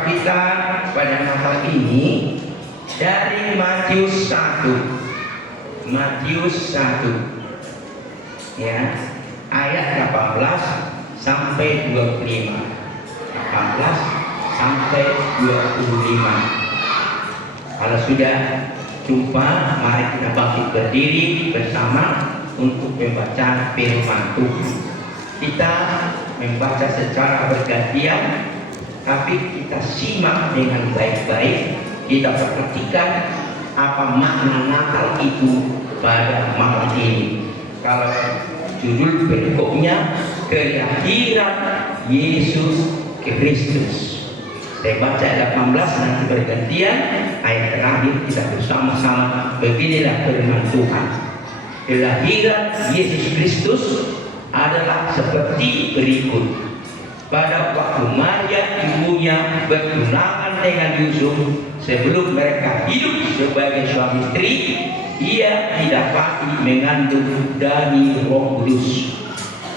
Alkitab kita pada Natal ini dari Matius 1. Matius 1 ya, ayat 18 sampai 25. 18 sampai 25. Kalau sudah jumpa, mari kita bangkit berdiri bersama untuk membaca firman Tuhan. Kita membaca secara bergantian, tapi kita simak dengan baik-baik. Kita perhatikan apa makna Natal itu pada malam ini. Kalau judul berikutnya kelahiran Yesus Kristus. Saya baca ayat 18 nanti bergantian. Ayat terakhir kita bersama-sama. Beginilah firman Tuhan. Kelahiran Yesus Kristus adalah seperti berikut. Pada waktu Maria ibunya bertunangan dengan Yusuf, sebelum mereka hidup sebagai suami istri, ia didapati mengandung dari Roh Kudus.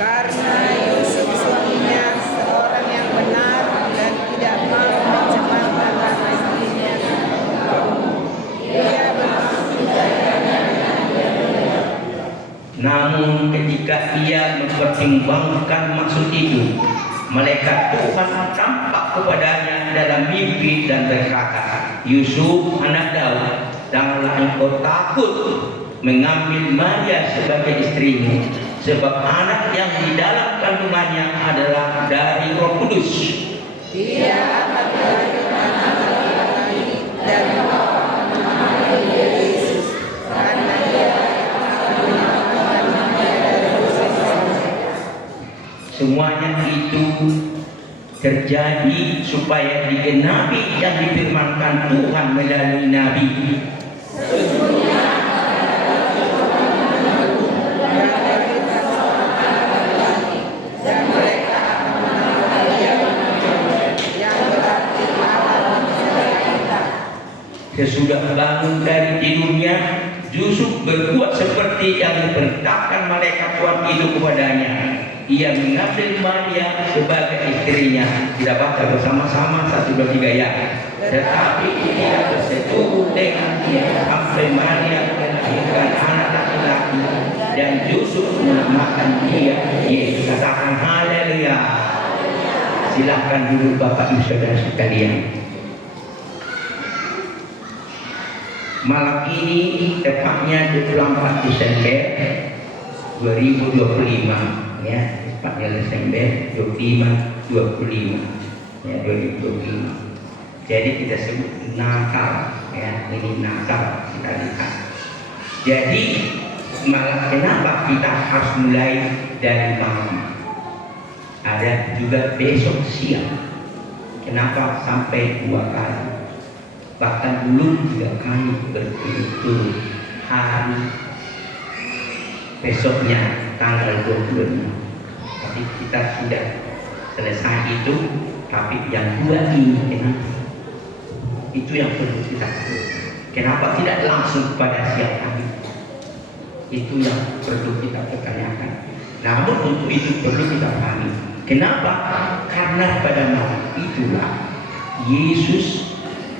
Karena Yusuf suaminya seorang yang benar dan tidak mau mencemarkan nama istrinya, ia namun ketika ia mempertimbangkan maksud itu, malaikat Tuhan tampak kepadanya dalam mimpi dan berkata, Yusuf anak Daud, janganlah engkau takut mengambil Maria sebagai istrimu, sebab anak yang di dalam kandungannya adalah dari Roh Kudus. Dia akan melahirkan anak laki-laki dan akan menamai dia Yesus, karena dia akan menyelamatkan dunia dari dosa-dosanya. Semuanya itu terjadi supaya digenapi yang difirmankan Tuhan melalui Nabi. Sesudah bangun dari tidurnya, Yusuf berbuat seperti yang diperintahkan malaikat Tuhan itu kepadanya. Ia mengambil Maria sebagai istrinya. Kita baca bersama-sama 1, 2, 3 ya. Tetapi ia bersetubuh dengan dia sampai Maria melahirkan anak laki-laki, dan Yusuf menamakan dia Yesus. Katakan haleluya. Silakan duduk Bapak Ibu Saudara sekalian. Malam ini tepatnya 24 Desember 2025 ya, tepatnya Desember 25 ya, 2025. Jadi kita sebut Natal ya, ini Natal kita lihat. Jadi malam kenapa kita harus mulai dari malam? Ada juga besok siang. Kenapa sampai 2 kali? Bahkan belum 3 kali berturut-turut hari besoknya tanggal 26. Tapi kita sudah selesai itu, tapi yang 2 ini kenapa? Itu yang perlu kita tahu. Kenapa tidak langsung pada siang hari? Itu yang perlu kita pertanyakan. Namun untuk itu perlu kita pahami. Kenapa? Karena pada malam itulah Yesus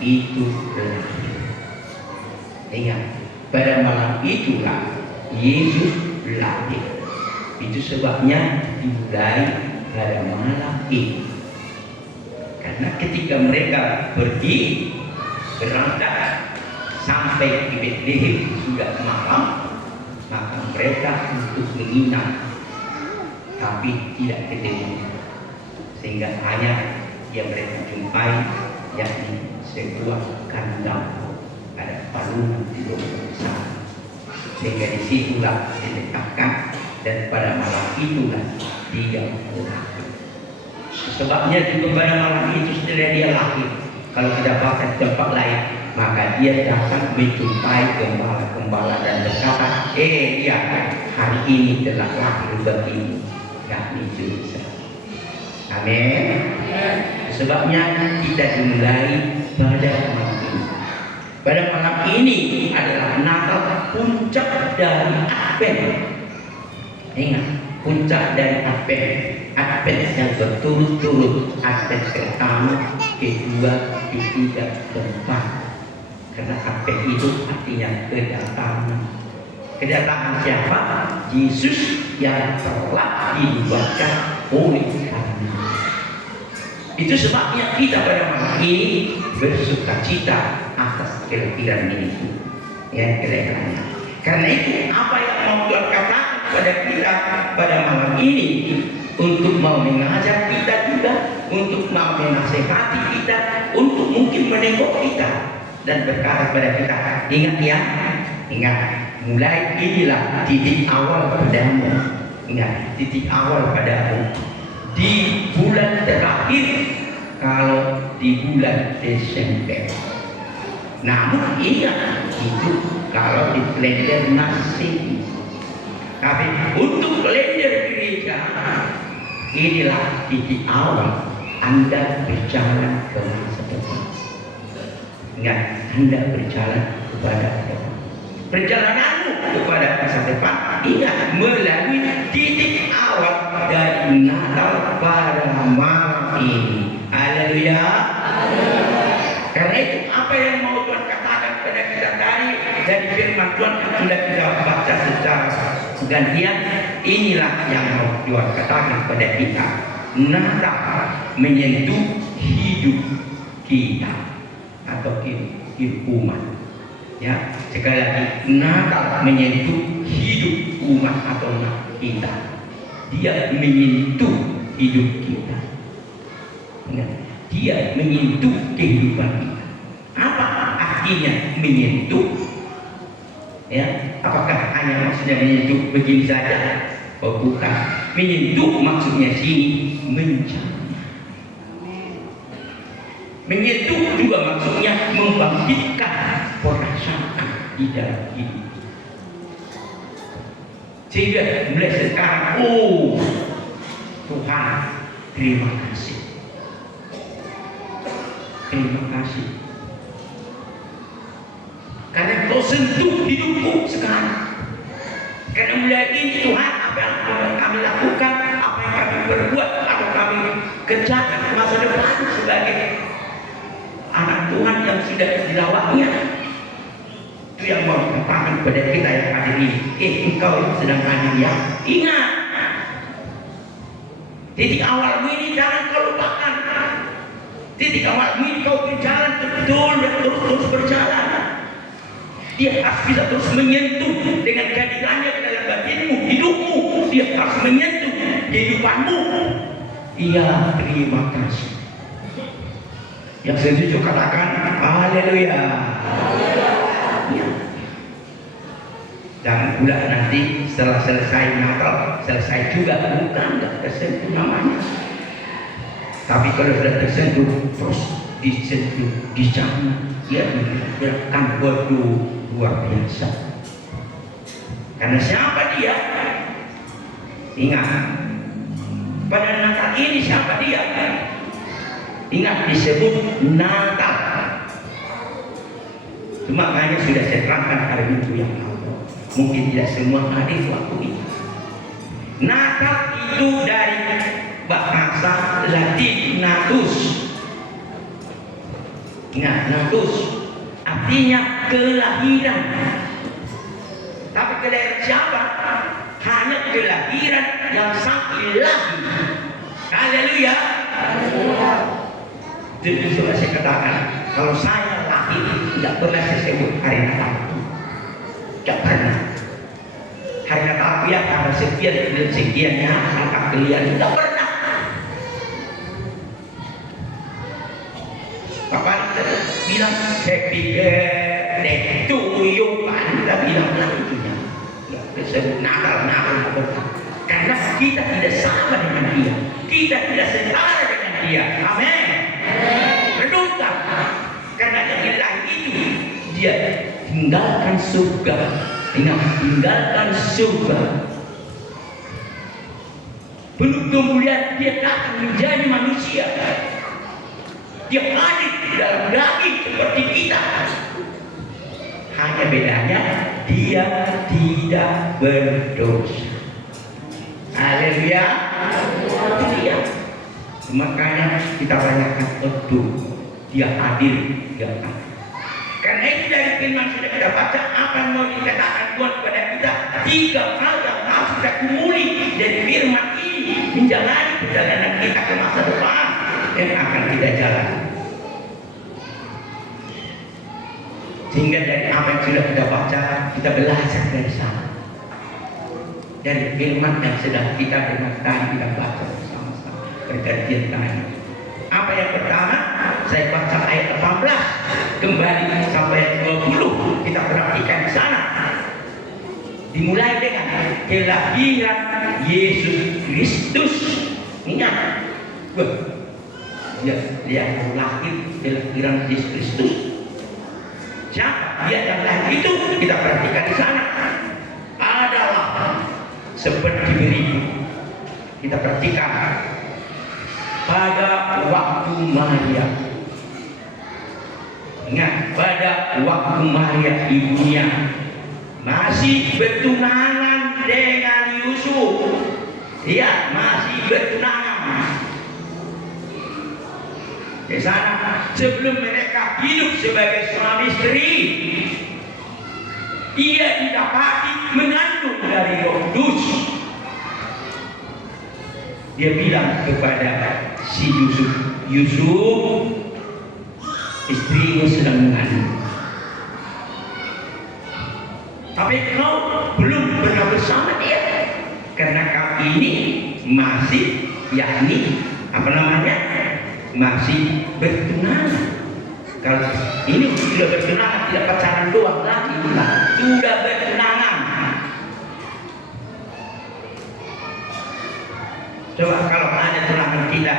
itu lahir. Ingat, pada malam itulah Yesus lahir. Itu sebabnya dimulai pada malam itu. Karena ketika mereka pergi berangkat sampai di Bethlehem sudah malam, maka mereka untuk menginap, tapi tidak ketemu, sehingga hanya yang mereka jumpai yakni sebuah kandang, ada palungan di sana, sehingga disitulah diletakkan, dan pada malam itulah dia lahir. Sebabnya juga pada malam itu setelah dia lahir, kalau tidak pakai tempat lain, maka dia datang menjumpai gembala-gembala dan berkata, iya, hari ini telah lahir bagimu, yakni Yesus. Amin. Sebabnya kita dimulai pada malam ini. Pada malam ini adalah Natal, puncak dari Advent. Ingat, puncak dari Advent. Advent yang berturut-turut, Advent pertama, kedua, ketiga, keempat. Karena Advent itu artinya kedatangan. Kedatangan siapa? Yesus yang telah dibuatkan oleh kami. Itu sebabnya kita pada malam ini bersukacita atas kelahiran ini. Ya, kelahirannya. Karena itu apa yang mau Tuhan katakan kepada kita pada malam ini, untuk mau mengajar kita juga, untuk mau menasehati kita, untuk mungkin menengok kita dan berkata kepada kita, ingat ya, ingat, mulai inilah titik awal padamu. Ingat, titik awal padamu di bulan terakhir, kalau di bulan Desember. Namun ingat, itu kalau di kalender Masehi. Tapi untuk kalender gereja, inilah titik awal Anda berjalan ke masa depan. Ingat, Anda berjalan kepada depan. Perjalananmu kepada masa depan, ingat, melalui titik awal dari Natal pada malam ini. Haleluya. Karena itu apa yang mau Tuhan katakan kepada kita dari firman Tuhan yang sudah kita baca secara gantian, inilah yang mau Tuhan katakan kepada kita. Natal menyentuh hidup kita atau hidup umat. Ya, sekali lagi, Natal menyentuh hidup umat atau kita. Dia menyentuh hidup kita. Dia menyentuh kehidupan kita. Apa artinya menyentuh? Ya, apakah hanya maksudnya menyentuh begini saja? Oh, bukan. Menyentuh maksudnya sini menjamah. Menyentuh juga maksudnya membangkitkan perasaan di dalam hidup. Sehingga mulai sekarang, oh Tuhan, terima kasih. Terima kasih. Karena Kau sentuh hidupku sekarang. Karena mulai ini Tuhan, apa yang kami lakukan, apa yang kami berbuat, atau kami kerjakan masa depan sebagai anak Tuhan yang sudah dilawatnya, itu yang mau dikatakan kepada kita yang hadir ini. Engkau yang sedang hadir ya, ingat, titik awalmu ini jangan kau lupakan. Titik awalmu ini kau berjalan betul dan terus berjalan. Dia harus bisa terus menyentuh dengan kehadirannya ke dalam batinmu, hidupmu. Dia harus menyentuh kehidupanmu. Iya, terima kasih. Yang setuju katakan haleluya. Ya. Jangan pula nanti setelah selesai Natal, selesai juga, bukan, tidak tersentuh namanya. Tapi kalau sudah tersentuh, terus disentuh, dijamah, dia menggerakkan waduh, luar biasa. Karena siapa dia? Ingat, pada Natal ini siapa dia? Ingat, disebut Natal. Cuma hanya sudah saya terangkan hari Minggu yang lalu. Mungkin tidak semua hadir waktu itu. Natal itu dari bahasa Latin natus. Ingat, natus artinya kelahiran. Tapi kelahiran siapa? Hanya kelahiran yang sang ilahi. Haleluya. Jadi sudah saya katakan, kalau saya lahir tidak pernah saya sebut hari Natal. Tidak pernah. Hari Natal ya karena sekian dan sekiannya angka kalian tidak pernah. Bapak bilang happy birthday to you, Anda bilang itunya. Disebut Natal. Karena kita tidak sama dengan dia, kita tidak setara dengan dia. Amin. Renungkan, karena yang ilahi itu dia tinggalkan surga. Ingat, tinggalkan surga. Penuh kemuliaan, dia akan menjadi manusia. Dia hadir di dalam daging seperti kita. Hanya bedanya dia tidak berdosa. Haleluya. Itu dia. Makanya kita rayakan betul. Dia adil, dia adil. Karena itu dari firman sudah kita baca, apa yang mau dikatakan Tuhan kepada kita, 3 hal yang harus kita kumuli dari firman ini menjalani perjalanan kita ke masa depan yang akan kita jalani. Sehingga dari apa yang sudah kita baca, kita belajar dari sana. Dari firman yang sedang kita dengar tadi, kita baca bersama-sama pergantian tangan. Apa yang pertama? Saya baca ayat 18 kembali sampai 20. Kita perhatikan di sana. Dimulai dengan kelahiran Yesus Kristus. Ingat, dia lahir kelahiran Yesus Kristus. Siapa dia yang lahir itu? Kita perhatikan di sana. Adalah seperti berikut. Kita perhatikan. Pada waktu Maria, ingat, pada waktu Maria ibunya masih bertunangan dengan Yusuf, ya masih bertunangan. Di sana sebelum mereka hidup sebagai suami istri, ia didapati mengandung dari Roh Kudus. Dia bilang kepada si Yusuf, istrimu sedang mengandung. Tapi kau belum pernah bersama dia, karena kau ini masih, masih bertunangan. Kalau ini sudah bertunangan, tidak pacaran doang lagi, sudah bertunangan. Coba kalau ada tunangan kita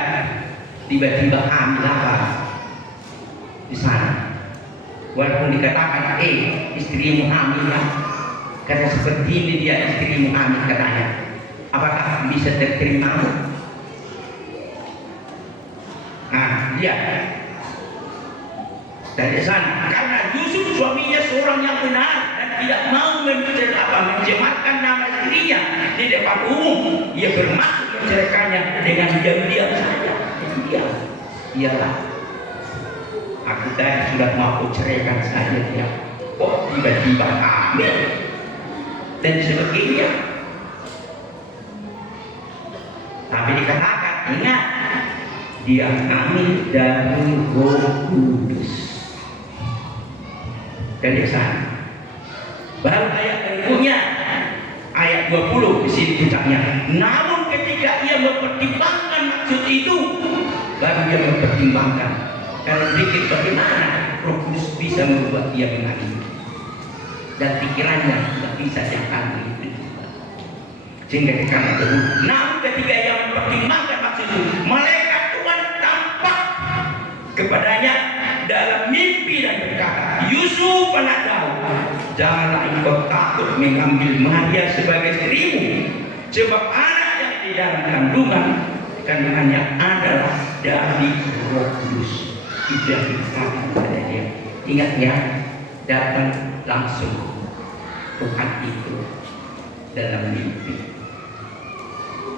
tiba-tiba hamil apa di sana, walaupun dikatakan istrimu hamil ya, karena seperti ini dia istrimu hamil katanya, apakah bisa terterima? Nah, lihat dari sana, karena Yusuf suaminya seorang yang benar dan tidak mau mencemarkan nama istrinya di depan umum, ia bermaksud menceraikannya dengan diam-diam saja. Diam, iyalah, aku tadi sudah mau ceraikan saja dia, kok tiba-tiba hamil dan sebagainya. Tapi dikatakan, ingat, dia hamil dari Roh Kudus. Dari sana baru ayat berikutnya, ayat 20 di sini ucapnya. Namun ketika ia mempertimbangkan maksud itu, baru dia mempertimbangkan karena pikir bagaimana Roh Kudus bisa membuat dia mengandung, dan pikirannya tidak bisa diambil itu. Sehingga karena itu, namun ketika ia mempertimbangkan maksud itu, malaikat Tuhan tampak kepadanya dalam mimpi dan berkata, Yusuf anak Daud, janganlah engkau takut mengambil Maria sebagai istrimu, sebab anak yang di dalam kandungannya adalah dari Roh Kudus. Itu yang dikatakan kepada dia. Ingat ya, datang langsung Tuhan itu dalam mimpi.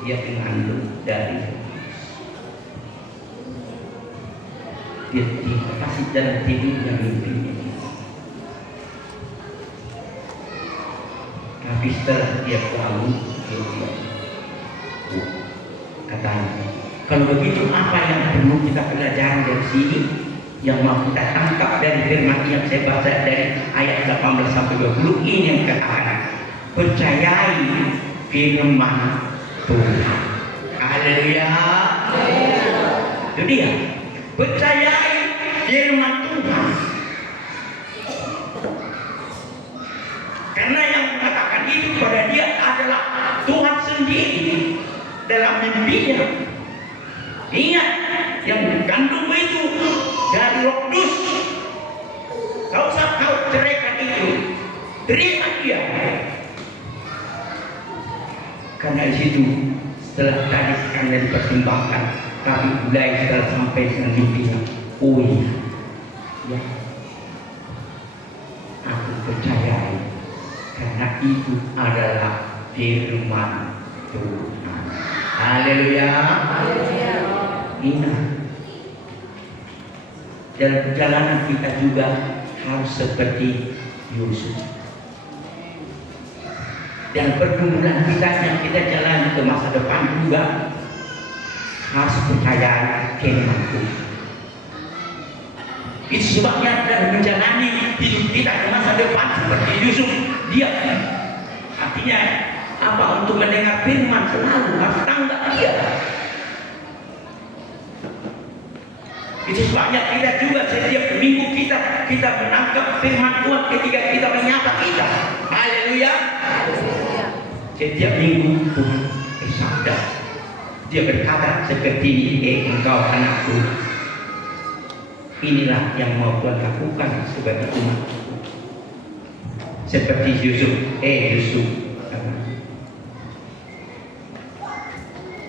Dia mengandung dari Roh Kudus. Dia dikasih dalam tidur dan mimpinya. Tapi setelah dia bangun, dia bilang, katanya, kalau begitu apa yang perlu kita pelajari dari sini, yang mau kita tangkap dari firman yang saya baca dari ayat 18 sampai 20 ini, yang katakan, percayai firman Tuhan. Haleluya. Itu dia. Percayai firman Tuhan. Karena yang mengatakan itu kepada dia adalah Tuhan sendiri dalam mimpinya. Ingat, yang kandung itu dari Roh Kudus. Kau usah kau ceraikan itu, terima dia. Karena di situ setelah tadi sekalian dipertimbangkan, tapi mulai setelah sampai dengan mimpinya, oh iya, ya, aku percaya karena itu adalah firman Tuhan. Haleluya. Ingat, dalam perjalanan kita juga harus seperti Yusuf. Dan pergumulan kita yang kita jalani ke masa depan juga harus percaya firman Tuhan. Itu sebabnya dalam menjalani hidup kita ke masa depan seperti Yusuf, dia artinya apa, untuk mendengar firman selalu harus tanggap dia. Itu sebabnya kita juga setiap minggu kita menangkap firman Tuhan ketika kita menyapa kita. Haleluya. Setiap minggu Tuhan bersabda. Dia berkata seperti ini, engkau anakku, inilah yang mau Tuhan lakukan sebagai umat. Seperti Yusuf, Yusuf,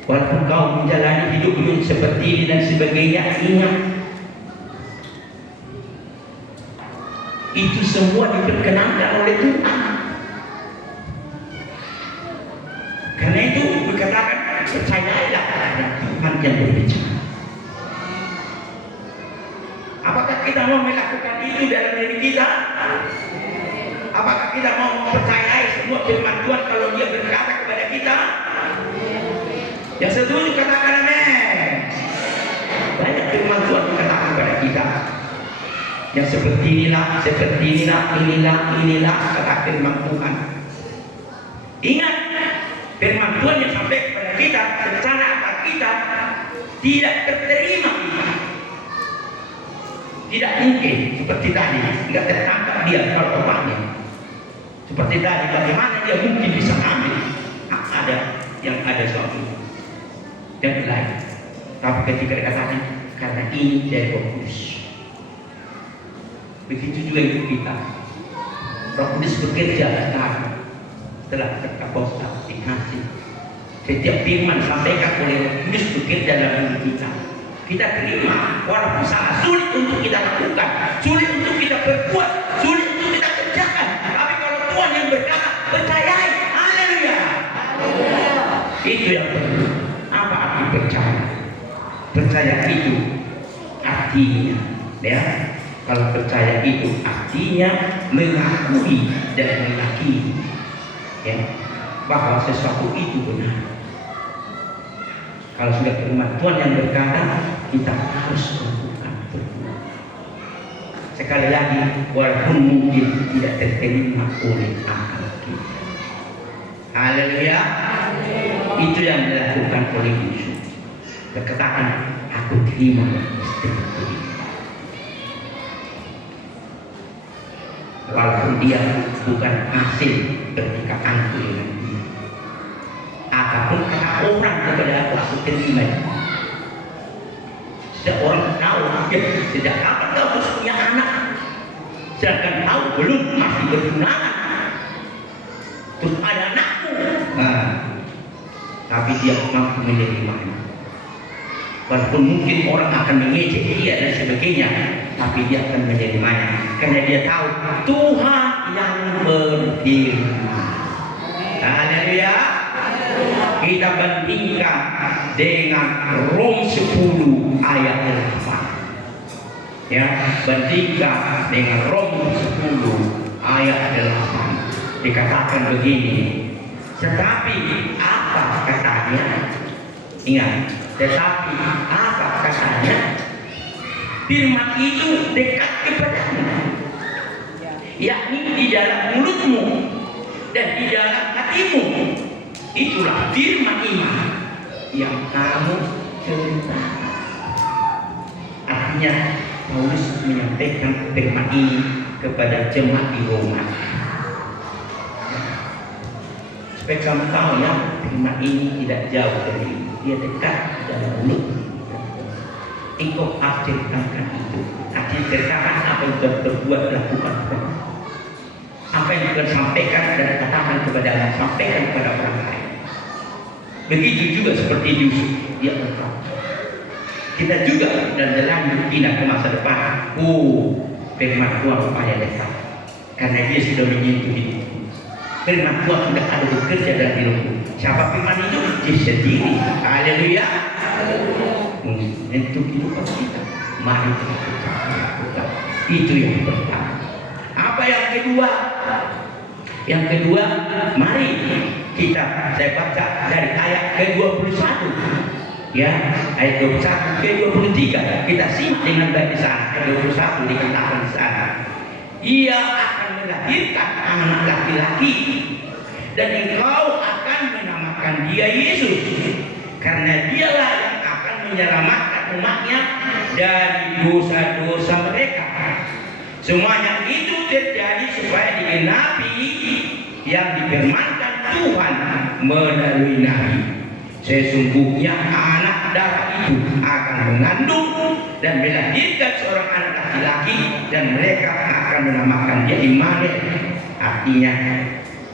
walaupun kau menjalani hidupmu seperti ini dan sebagainya, ingat, itu semua diperkenankan oleh Tuhan. Karena itu dikatakan, percayalah pada Tuhan yang berbicara. Apakah kita mau melakukan itu dalam diri kita? Apakah kita mau mempercayai semua firman Tuhan kalau dia berkata kepada kita? Yang setuju katakan amin. Banyak firman Tuhan berkata kepada kita. Yang seperti inilah, inilah kata firman Tuhan. Ingat, firman Tuhan yang sampai kepada kita secara akal kita tidak terterima kita. Tidak mungkin seperti tadi, tidak tertangkap dia kalau otaknya. Seperti tadi, bagaimana dia mungkin bisa ambil ada yang ada suatu dan lain. Tapi ketika dikatakan karena ini dari Roh Kudus. Begitu juga hidup kita. Roh Kudus bekerja sekarang setelah terkapostaf dikasih. Setiap firman sampaikan oleh Roh Kudus bekerja dalam hidup kita. Kita terima, walaupun sangat sulit untuk kita lakukan, sulit untuk kita berbuat, sulit untuk kita kerjakan. Tapi kalau Tuhan yang berkata, percayai. Haleluya. Itu yang perlu. Apa arti percaya? Percaya itu artinya, ya. Kalau percaya itu artinya mengakui dan meyakini, ya, bahwa sesuatu itu benar. Kalau sudah firman Tuhan yang berkata, kita harus melakukan berbuat. Sekali lagi, walaupun mungkin tidak terterima oleh akal kita. Haleluya. Itu yang dilakukan oleh Yusuf. Berkatakan, aku terima istriku. Walaupun dia bukan hasil pernikahanku dengan dia. Apapun kata orang kepada aku terima. Setiap orang tahu sejak kapan kau harus punya anak, sedangkan kau belum, masih bertunangan, terus ada anakmu. Tapi dia mampu menerimanya. Walaupun mungkin orang akan mengejek dia dan sebagainya, tapi dia akan menerimanya karena dia tahu Tuhan yang berfirman. Haleluya. Kita bandingkan dengan Rom 10 ayat 8. Ya, bandingkan dengan Rom 10 ayat 8. Dikatakan begini. Tetapi apa katanya? Ingat, tetapi apa katanya? Firman itu dekat kepadamu, yakni di dalam mulutmu dan di dalam hatimu. Itulah firman iman yang kamu ceritakan. Artinya Paulus menyampaikan firman ini kepada jemaat di Roma. Supaya kamu tahu ya, firman ini tidak jauh dari, dia dekat dalam mulut. Engkau harus ceritakan itu. Artinya ceritakan apa yang sudah berbuat, lakukan. Apa yang Tuhan sampaikan dan katakan kepada orang, sampaikan kepada orang lain. Begitu juga seperti Yusuf, dia lengkap. Kita juga dan jalan berpindah ke masa depan. Firman Tuhan supaya dekat, karena dia sudah menyentuh hidup. Firman Tuhan sudah ada bekerja dalam hidupku. Siapa firman itu? Dia sendiri. Haleluya. Untuk kehidupan kita, mari kita lakukan. Itu yang pertama. Apa yang kedua? Yang kedua, mari saya baca dari ayat ke-21. Ya, ayat 21 ke-23. Kita simak dengan baik di sana. Ayat 21 dikatakan di sana. Ia akan melahirkan anak laki-laki dan engkau akan menamakan dia Yesus, karena dialah yang akan menyelamatkan umatnya dari dosa-dosa mereka. Semuanya itu terjadi supaya digenapi yang difirmankan Tuhan melalui nabi. Sesungguhnya anak darah itu akan mengandung dan melahirkan seorang anak laki-laki, dan mereka akan menamakan dia Immanuel. Artinya,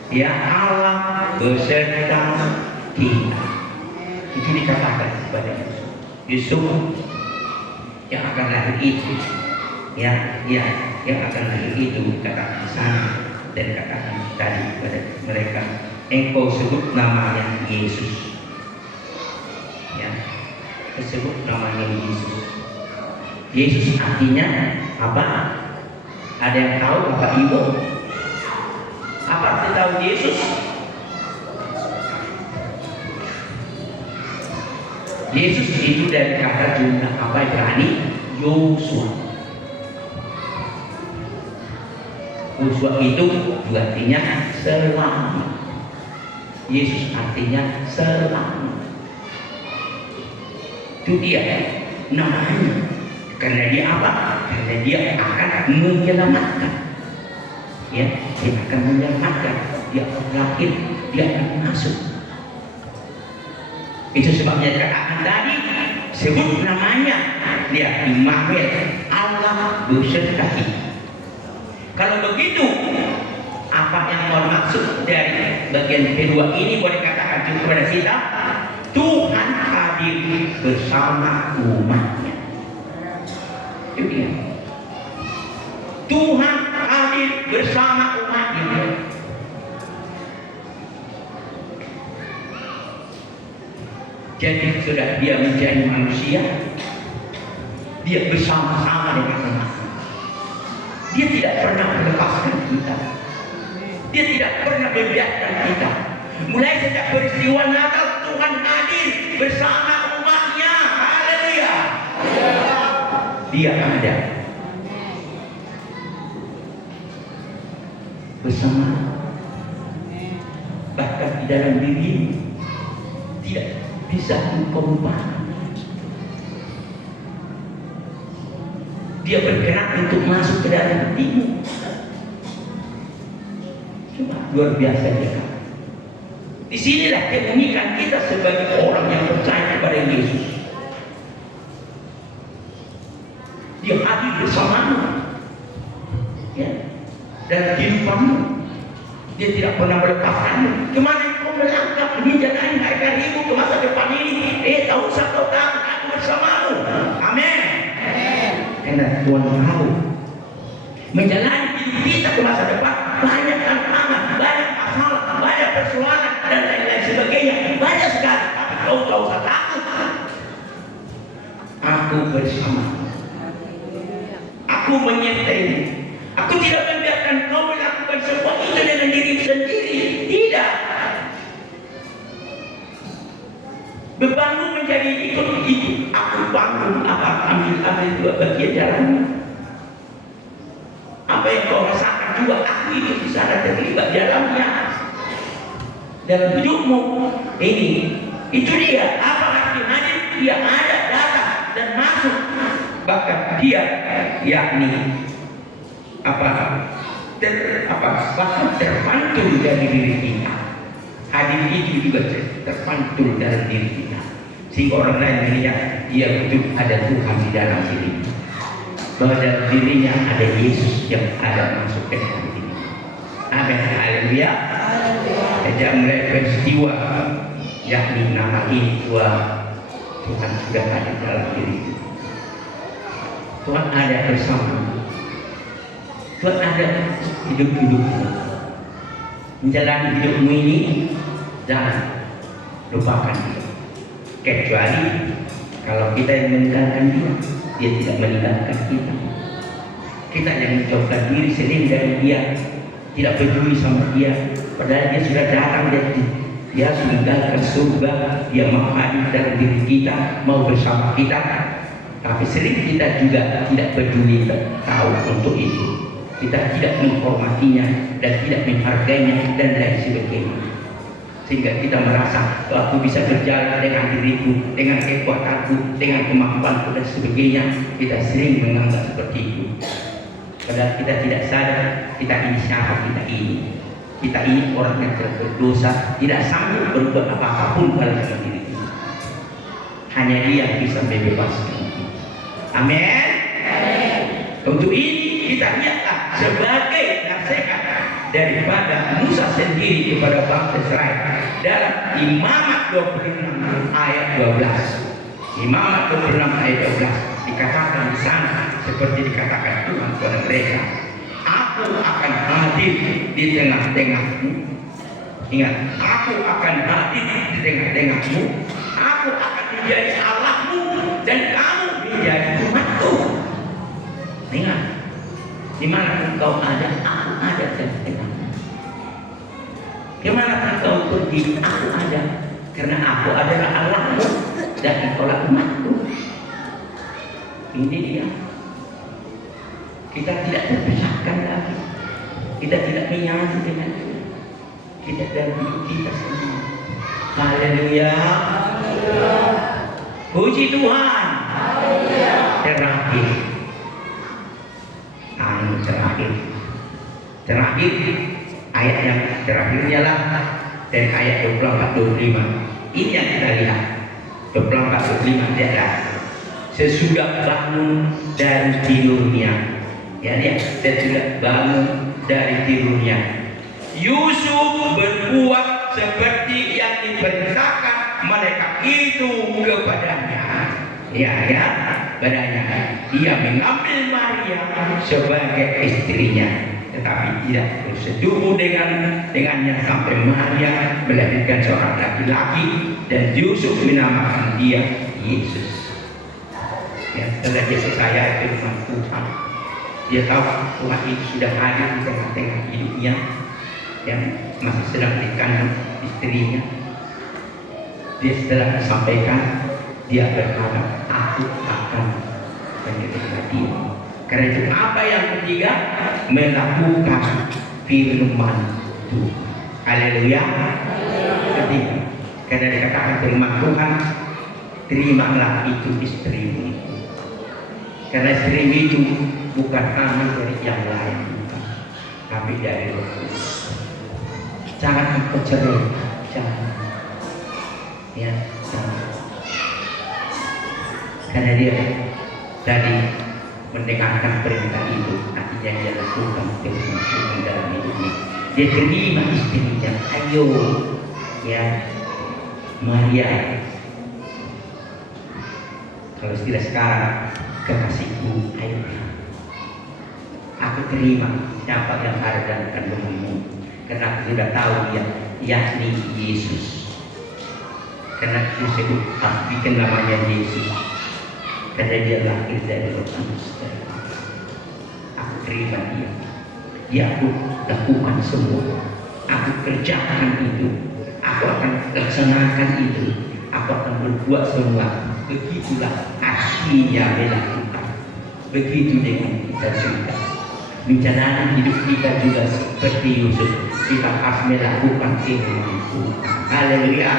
ya Allah beserta kita. Itu dikatakan kepada Yusuf yang akan lahir itu, yang akan lahir itu, katakan di sana dan katakan tadi kepada mereka, engkau sebut namanya Yesus. Ya, disebut namanya Yesus. Yesus artinya apa? Ada yang tahu Bapak Ibu? Apa arti tahu Yesus? Yesus itu dari kata jumlah apa Ibrani? Yosua. Yosua itu artinya selama. Yesus artinya selama. Itu dia namanya. Karena dia apa? Karena dia akan menyelamatkan. Ya, dia akan menyelamatkan. Dia akan lahir, dia akan masuk. Itu sebabnya dikatakan tadi, sebut namanya dia Immanuel, Allah beserta kita. Kalau begitu, apa yang mau maksud dari bagian kedua ini boleh katakan juga kepada kita? Tuhan hadir bersama umatnya. Itu dia. Tuhan hadir bersama umatnya. Jadi sudah dia menjadi manusia, dia bersama-sama dengan umatnya. Dia tidak pernah melepaskan kita. Dia tidak pernah membiarkan kita. Mulai sejak peristiwa Natal, Tuhan hadir bersama umatnya. Haleluya. Dia ada bersama, bahkan di dalam diri tidak bisa engkau lupakan. Dia berkenan untuk masuk ke dalam hatimu. Cuma luar biasa dia. Disinilah keunikan kita sebagai orang yang percaya kepada Yesus. Dia hadir bersamamu, ya, dalam kehidupanmu. Dia tidak pernah melepaskanmu. Kemana kau melangkah menjalani hari-harimu ke masa depan ini? Tak usah kau takut, aku bersamamu. Amin. Karena Tuhan tahu menjalani hidup kita ke masa depan banyak tantangan, banyak masalah, banyak persoalan dan lain-lain sebagainya, banyak sekali. Tapi kau tak usah takut. Aku bersamamu. Aku menyertaimu. Aku tidak membiarkan kau melakukan semua itu dengan diri sendiri. Tidak. Bebanmu menjadi ikut. Aku bangun, ambil dua bagian jalannya. Apa yang kau rasakan juga, aku itu di sana terlibat dalamnya. Dalam hidupmu ini, itu dia. Apa arti hadir? Dia ada, datang dan masuk. Bahkan dia, yakni bahkan terpantul dari diri kita. Hadir itu juga terpantul dalam diri kita, sehingga orang lain melihat dia betul ada Tuhan di dalam dirinya, bahwa dalam dirinya ada Yesus yang ada masuk ke dalam diri. Amin. Haleluya. Sejak mulai peristiwa yakni nama ini Tuhan sudah ada dalam diri. Tuhan ada bersama. Tuhan ada hidup-hidupmu. menjalani hidupmu ini, jangan lupakan dia. Kecuali kalau kita yang meninggalkan dia, dia tidak meninggalkan kita. Kita yang menjauhkan diri sendiri dari dia, tidak peduli sama dia, padahal dia sudah datang, dia sudah meninggalkan surga, dia mau hadir dalam diri kita, mau bersama kita. Tapi sering kita juga tidak peduli tahu untuk itu. Kita tidak menghormatinya dan tidak menghargainya dan lain sebagainya. Sehingga kita merasa aku bisa berjalan dengan diriku, dengan kekuatanku, dengan kemampuanku dan sebagainya. Kita sering menganggap seperti itu. Padahal kita tidak sadar kita ini siapa kita ini. Kita ini orang yang telah berdosa, tidak sanggup berbuat apa-apapun dalam diri kita. Hanya dia yang bisa membebaskan kita. Amin. Untuk ini kita lihatlah sebagai nasihat daripada Musa sendiri kepada bangsa Israel dalam Imamat 26 ayat 12. Imamat 26 ayat 12 dikatakan di sana seperti dikatakan Tuhan kepada mereka, aku akan hadir di tengah-tengahmu. Ingat, aku akan hadir di tengah-tengahmu. Aku akan menjadi Allahmu dan kamu menjadi umatku. Ingat, di mana engkau ada, aku ada di tengah-tengahmu. Di mana engkau pergi, aku ada, karena aku adalah Allahmu dan engkaulah umatku. Ini dia. Kita tidak terpisahkan lagi. Kita tidak menyatu dengan dia. Kita dalam hidup kita semua. Haleluya. Puji Tuhan. Terakhir. Terakhir ayat yang terakhirnya lah dari ayat 24-25. Ini yang kita lihat. 24-25 dia adalah sesudah bangun dari tidurnya. Ya, sesudah bangun dari tidurnya, Yusuf berbuat seperti yang diperintahkan mereka itu kepadanya. Padanya dia mengambil Maria sebagai istrinya, tetapi tidak bersetubuh dengannya sampai Maria melahirkan seorang laki-laki dan Yusuf menamakan dia Yesus. Setelah dia percaya firman Tuhan, dia tahu Tuhan itu sudah hadir di tengah-tengah hidupnya, yang masih sedang dikandung istrinya. Dia setelah disampaikan, dia berkata, aku akan menerima dia. Karena itu apa yang ketiga? Melakukan firman Tuhan. Haleluya. Ketiga, karena dikatakan firman Tuhan, terimalah itu istrimu. Karena istri itu bukan anak dari yang lain, tapi dari Roh Kudus. Jangan engkau cerai, jangan. Karena dia tadi mendengarkan perintah itu, artinya dia lakukan firman Tuhan dalam hidupnya. Dia terima istrinya, ayo, Maria. Kalau istilah sekarang, kekasihku, ayo, aku terima siapa yang ada dalam kandunganmu, karena aku sudah tahu dia, yakni Yesus. Karena disebut bikin namanya Yesus, karena dia lahir dari Roh Kudus. Aku terima dia aku lakukan semua, aku kerjakan itu, aku akan laksanakan itu, aku akan berbuat semua. Begitulah artinya melakukan. Begitu dengan kita juga menjalani hidup kita juga seperti Yusuf. Kita harus melakukan firman Tuhan. Haleluya.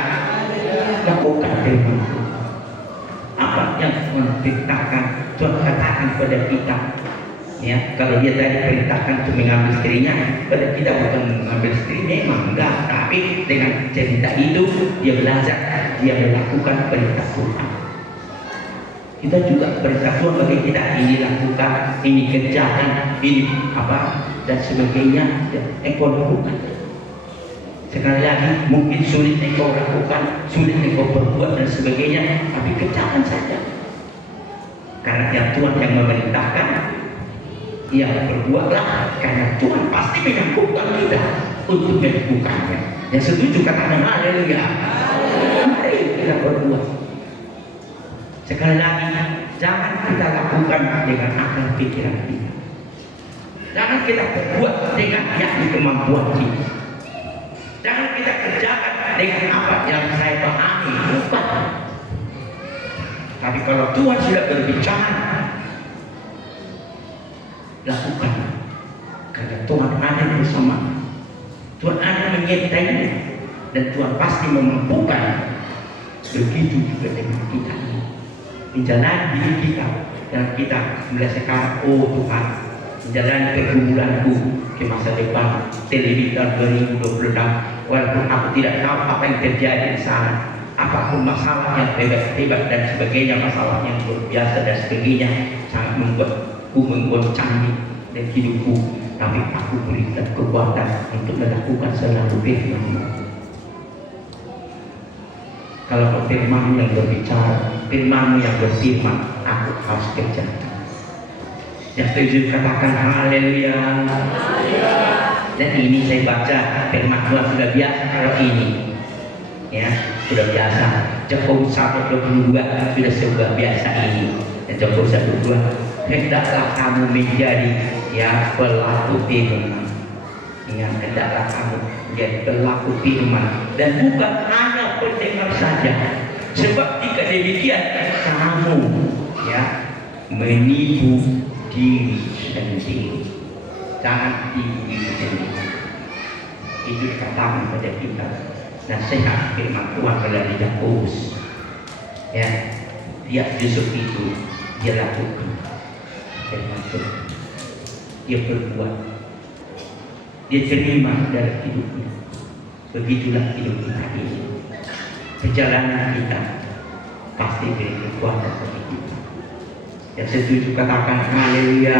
Lakukan firman Tuhan. Apa yang Tuhan perintahkan, Tuhan katakan kepada kita. Kalau dia tadi perintahkan untuk mengambil istrinya, pada kita bukan mengambil istri, memang enggak. Tapi dengan cerita itu dia belajar, dia melakukan perintah Tuhan. Kita juga perintah Tuhan bagi kita, ini lakukan, ini kerjakan, ini apa dan sebagainya. Engkau lakukan. Sekali lagi, mungkin sulit engkau lakukan, sulit engkau berbuat dan sebagainya, tapi kerjakan saja. Karena yang Tuhan yang memerintahkan, ya berbuatlah, karena Tuhan pasti menyambutkan kita. untuk melakukannya. Yang setuju katakan haleluya. Mari kita berbuat. Sekali lagi, jangan kita lakukan dengan akal pikiran kita. Jangan kita berbuat dengan yakni kemampuan kita. Jangan kita kerjakan dengan apa yang saya pahami, bukan. Tapi kalau Tuhan sudah berbicara, lakukan. Karena Tuhan ada bersama. Tuhan ada menyertainya, dan Tuhan pasti memampukan. Begitu juga dengan kita ini. Menjalani hidup kita, dan kita mulai sekarang, oh Tuhan, menjalani pergumulanku ke masa depan televisi tahun 2026. Walaupun aku tidak tahu apa yang terjadi di sana, apapun masalah yang hebat dan sebagainya, masalah yang luar biasa dan sebagainya, sangat membuatku menggoncang dan hidupku. Tapi aku berikan kekuatan untuk melakukan selalu firman-Mu. Kalau firman-Mu yang berbicara, firman-Mu yang berfirman, aku harus kerjakan. Yang setuju katakan haleluya. Dan ini saya baca firman Tuhan sudah biasa kalau ini, ya sudah biasa. Jakobus 1:22 sudah sebuah biasa ini. Dan Jakobus 1:22, hendaklah kamu menjadi ya pelaku firman. Ya, hendaklah kamu menjadi pelaku firman dan bukan hanya pendengar saja. Sebab jika demikian kamu ya menipu diri sendiri. Jangan tipu diri sendiri. Itu dikatakan pada kita. Nasihat firman Tuhan melalui Yakobus. Ya, dia Yusuf itu dia lakukan firman Tuhan. Dia berbuat. Dia terima dalam hidupnya. Begitulah hidup kita ini. Perjalanan kita pasti beri kekuatan bagi kita. Yang setuju katakan haleluya.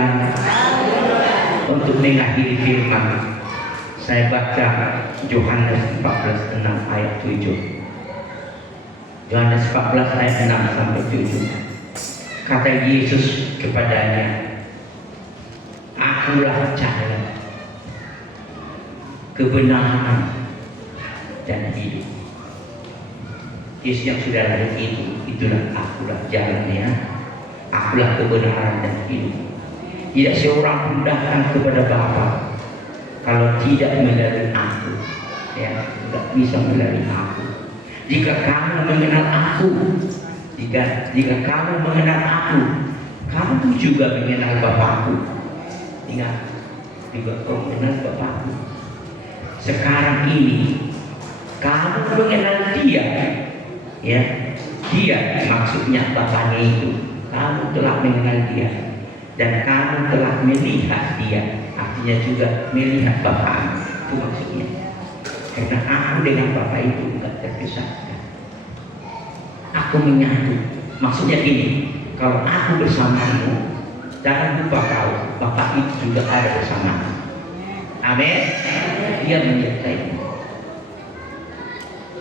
Untuk mengakhiri firman, saya baca Yohanes 14:6 ayat 7. Yohanes 14 ayat 6 sampai 7. Kata Yesus kepadanya, akulah jalan, kebenaran, dan hidup. Yesus yang sudah lahir itulah akulah jalannya, akulah kebenaran dan hidup. Tidak seorang pun datang kepada Bapa kalau tidak melalui aku, ya tidak bisa melalui aku. Jika kamu mengenal aku, jika kamu mengenal aku, kamu juga mengenal Bapakku. Ingat, juga kau mengenal Bapakku. Sekarang ini kamu mengenal Dia, ya Dia maksudnya Bapaknya itu. Kamu telah mengenal Dia dan kamu telah melihat Dia, artinya juga melihat Bapa. Itu maksudnya. Karena aku dengan Bapa itu tidak terpisahkan. Aku menyatu. Maksudnya gini, kalau aku bersamamu, jangan lupa kau, Bapa itu juga ada bersamamu. Amin. Dia menyertaimu.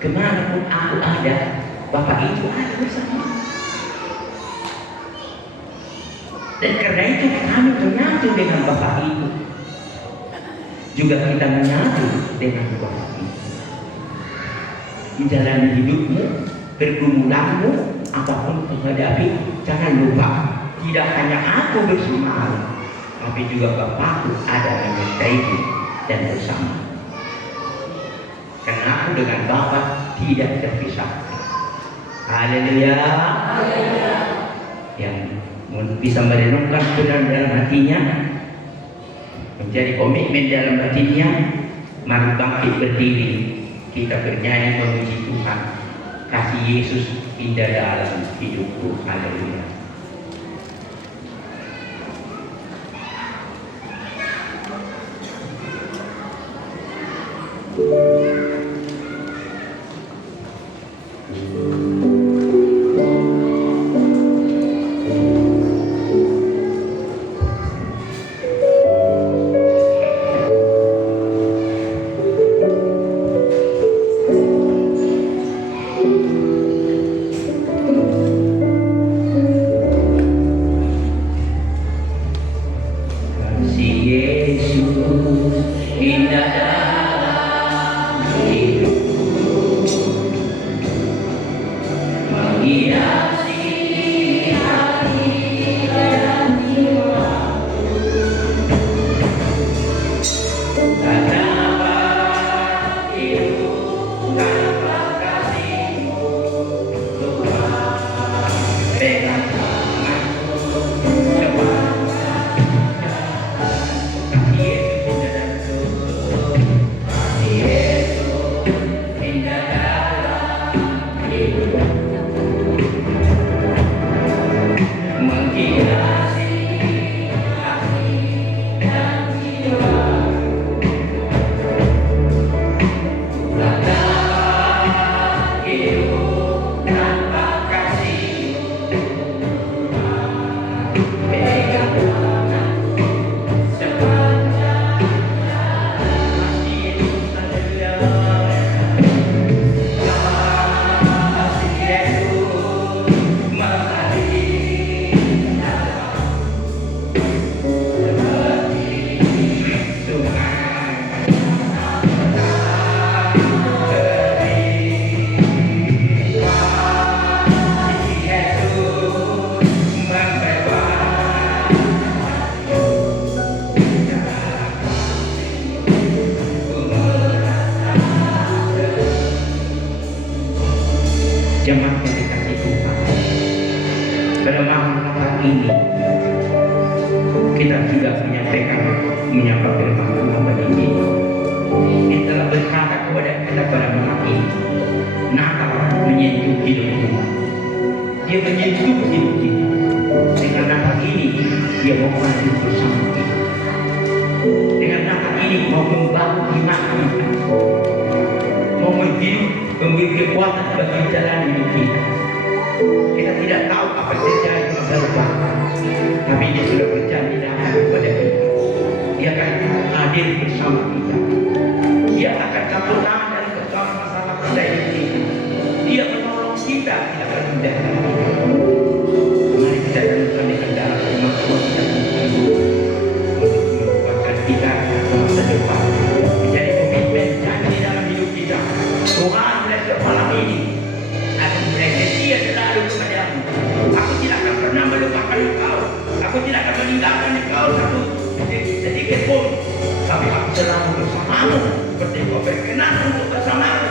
Kemanapun aku ada, Bapa itu ada bersamamu. Dan karena itu kami menyatu dengan Bapa itu. Juga kita menyatu dengan Bapa itu. Menjalani hidupmu, pergumulanmu, apapun kau hadapi, jangan lupa, tidak hanya aku bersamamu, tapi juga Bapakku ada menyertaiku dan bersama. Karena aku dengan Bapa tidak terpisah. Haleluya. Yang bisa merenungkan benar dalam hatinya, menjadi komitmen dalam hatinya, mari bangkit berdiri, kita bernyanyi memuji Tuhan. Kasih Yesus indah dalam hidupku. Haleluya. Jemaat yang dikasih Tuhan, pada malam hari ini kita sudah menyapa firman Tuhan pada ini. Kita telah berkata kepada kita pada malam ini, Natal menyentuh hidupmu. Dia menyentuh hidup kita. Dengan Natal ini dia mau maju bersama kita. Dengan Natal ini mau membangun iman kita, mau memberi kekuatan bagi jalan hidup kita. Kita tidak tahu apa yang terjadi di masa depan, tapi dia sudah berjanji kepada kita. Dia akan hadir bersama kita. Dia akan campur tangan dari persoalan masalah kita ini. Dia menolong kita tidak akan meninggalkan kita. Mari kita renungkan dengan dalam firman Tuhan kita untuk menguatkan kita ke masa depan. Menjadi komitmen janji dalam hidup kita. Tuhan mulai malam ini aku mulai setia selalu kepadamu. Aku tidak akan pernah melupakan engkau. Aku tidak akan meninggalkan engkau satu sedikit pun. Tapi aku selalu bersamamu. Seperti kau berkenan untuk bersamaku.